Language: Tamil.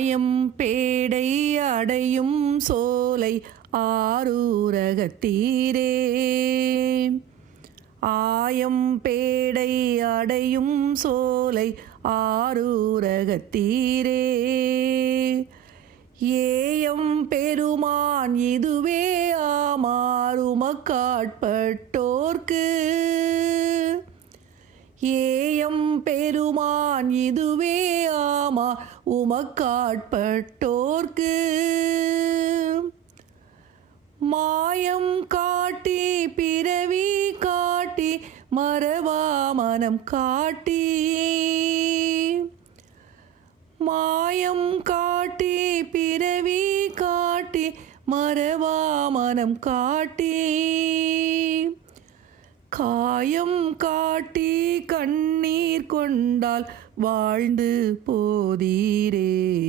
ஆயம் பேடை அடையும் சோலை ஆரூரகத்தீரே. ஆயம் பேடை அடையும் சோலை ஆரூரகத்தீரே. ஏயம் பெருமான் இதுவே ஆமார் உமக்காட்பட்டோர்க்கு. ஏயம் பெருமான் இதுவே ஆமார் உமக்காட்பட்டோர்க்கு. மாயம் காட்டி பிறவி காட்டி மறவா மனம் காட்டி. மாயம் காட்டி பிறவி காட்டி மறவா மனம் காட்டி. காயம் காட்டி கண்ணீர் கொண்டால் வாழ்ந்து போதீரே.